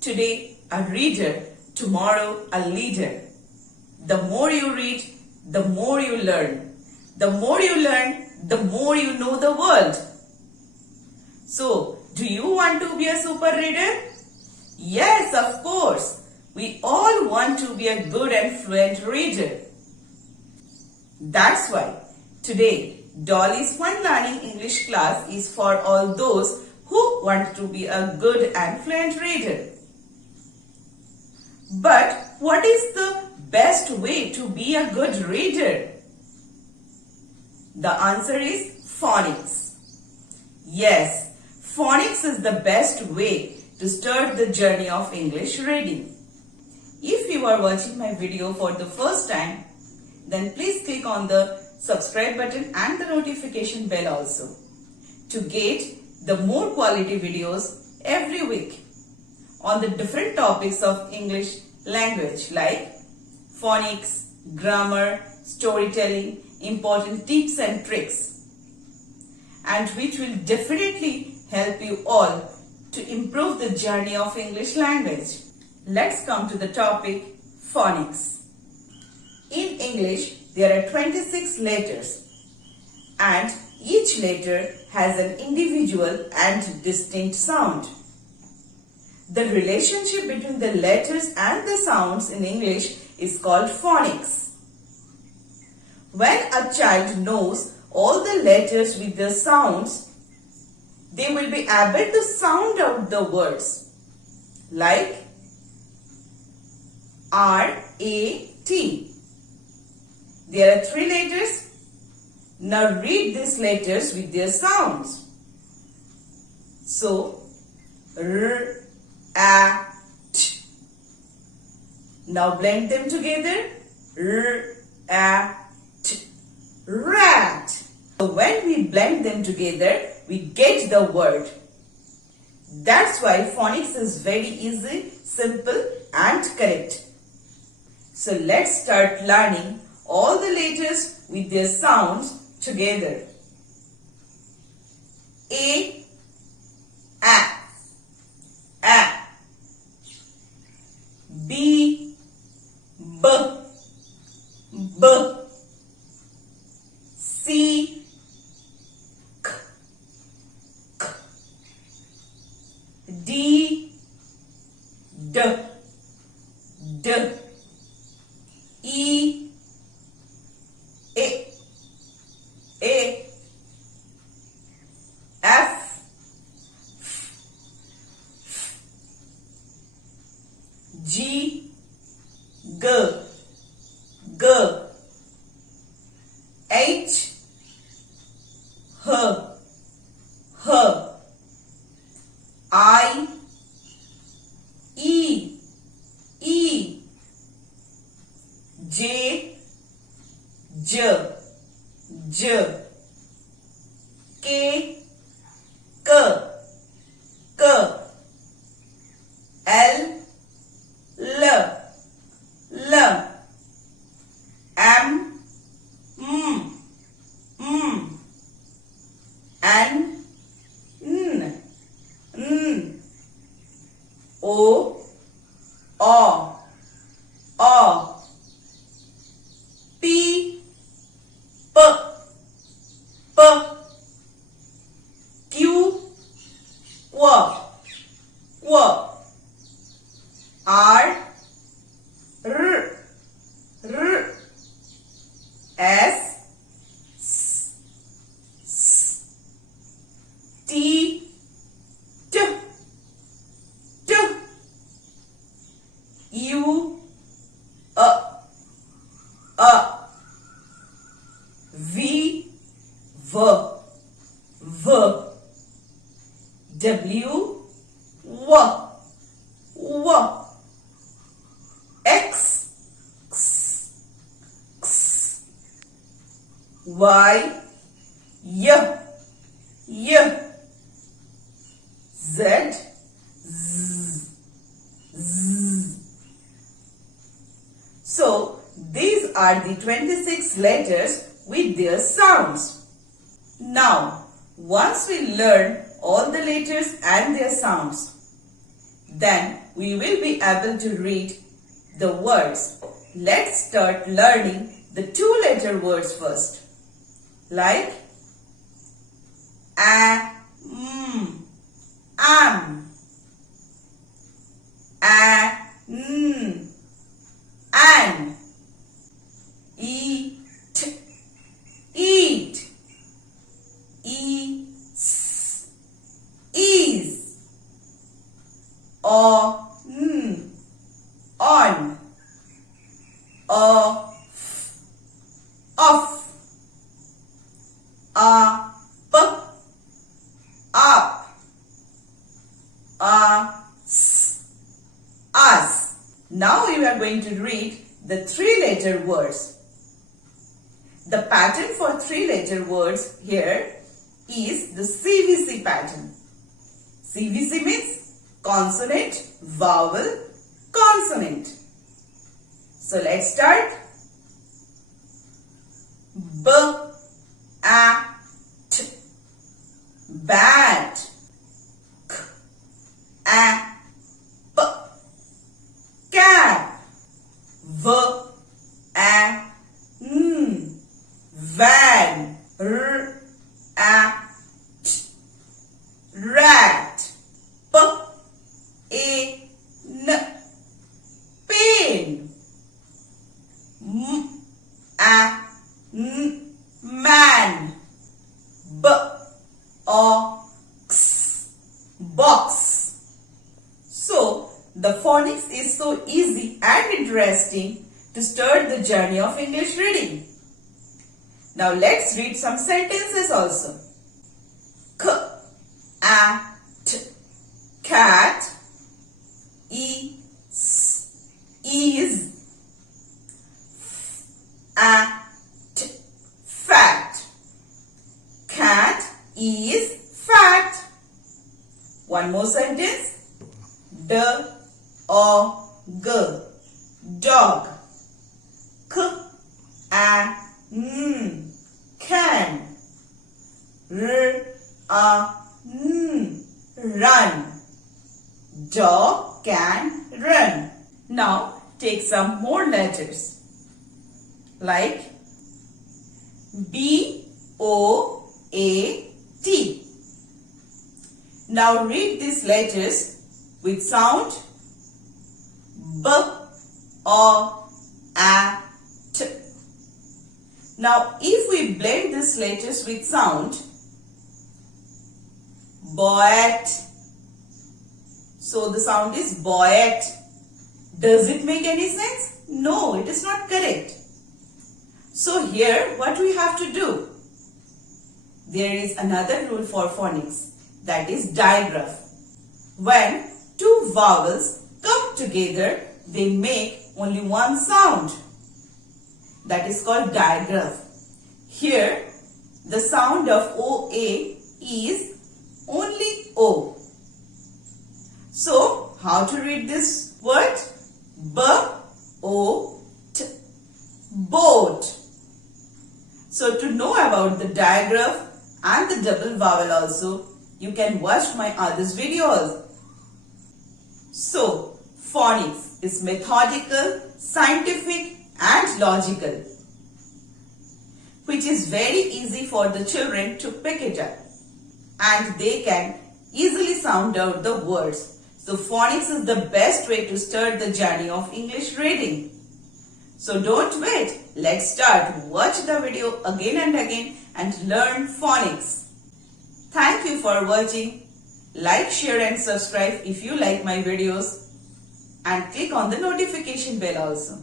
Today a reader, tomorrow a leader. The more you read, the more you learn. The more you learn, the more you know the world. So, do you want to be a super reader? Yes, of course. We all want to be a good and fluent reader. That's why today Dolly's Fun Learning English class is for all those who want to be a good and fluent reader. But what is the best way to be a good reader? The answer is phonics. Yes, phonics is the best way to start the journey of English reading. If you are watching my video for the first time, then please click on the subscribe button and the notification bell also to get the more quality videos every week on the different topics of English language like phonics, grammar, storytelling, important tips and tricks, and which will definitely help you all to improve the journey of English language. Let's come to the topic phonics. In English, there are 26 letters and each letter has an individual and distinct sound. The relationship between the letters and the sounds in English is called phonics. When a child knows all the letters with their sounds, they will be able to sound out the words like R-A-T. There are 3 letters. Now read these letters with their sounds. So, R, A, T. Now blend them together. R, A, T. Rat. So when we blend them together, we get the word. That's why phonics is very easy, simple and correct. So let's start learning all the letters with their sounds together. A, B, B, C, K, D, D, E, A, F, G, G, H, H, I, E, J, J, K, L, L, M, N, O, P, Q, R, S, T, U, V, W, X, Y, Z, So, these are the 26 letters with their sounds. Now, once we learn all the letters and their sounds, then we will be able to read the words. Let's start learning the two-letter words first. Like am, an, eat, eat, eats, is, on, off, up, up, us. Now we are going to read the three-letter words. The pattern for three-letter words here is the CVC pattern. CVC means consonant, vowel, consonant. So let's start. B, a, t, bat. K, a, p, cap. V, a, n, van. R, a, t, rat. P, a, n, pain. M, a, n, man. B, o, x, box. So, the phonics is so easy and interesting to start the journey of English reading. Now, let's read some sentences also. Cat, cat, is, fat. Cat is fat. One more sentence. Dog, dog. Can. Run. Dog can run. Now take some more letters like B-O-A-T. Now read these letters with sound B-O-A-T. Now if we blend these letters with sound Boat. So the sound is boat. Does it make any sense? No, it is not correct. So here what we have to do? There is another rule for phonics, that is digraph. When two vowels come together, they make only one sound. That is called digraph. Here the sound of OA is only O. So how to read this word? B-O-T. Boat. So to know about the digraph and the double vowel also, you can watch my others videos. So phonics is methodical, scientific and logical, which is very easy for the children to pick it up, and they can easily sound out the words. So phonics is the best way to start the journey of English reading. So don't wait. Let's start. Watch the video again and again and learn phonics. Thank you for watching. Like, share and subscribe if you like my videos, and click on the notification bell also.